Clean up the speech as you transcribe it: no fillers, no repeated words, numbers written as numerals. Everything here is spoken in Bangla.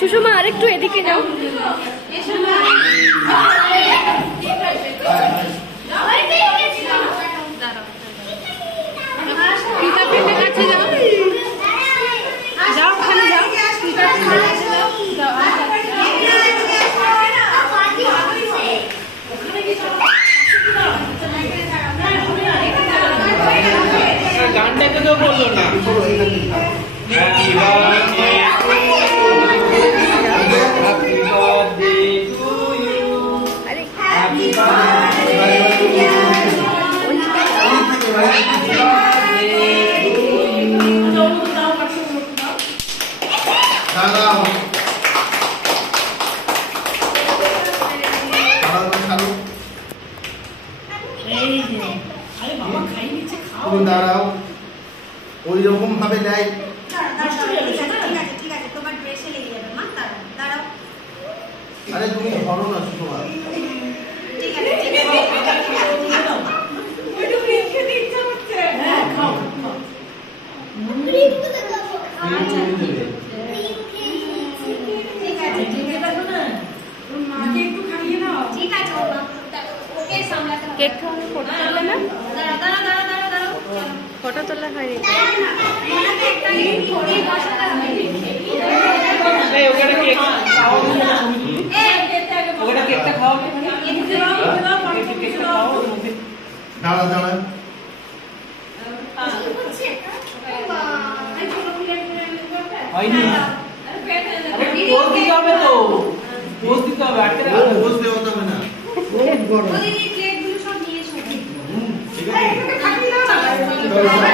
সুষমা আরেকটু এদিকে যাও। গানটাকে তো বললো না। দাঁড়াও ওই রকম ভাবে দেয়। আরে তুমি ধরো না সুষমা। কেক খাওয়ানো ফটো তোলে না? ফটো তোলা হয়নি। দাঁড়া দাঁড়া হয়নি। পোজ দিতে হবে তো, পোজ দিতে হবে। পোজ দেওয়া যাবে না। ঠিক আছে।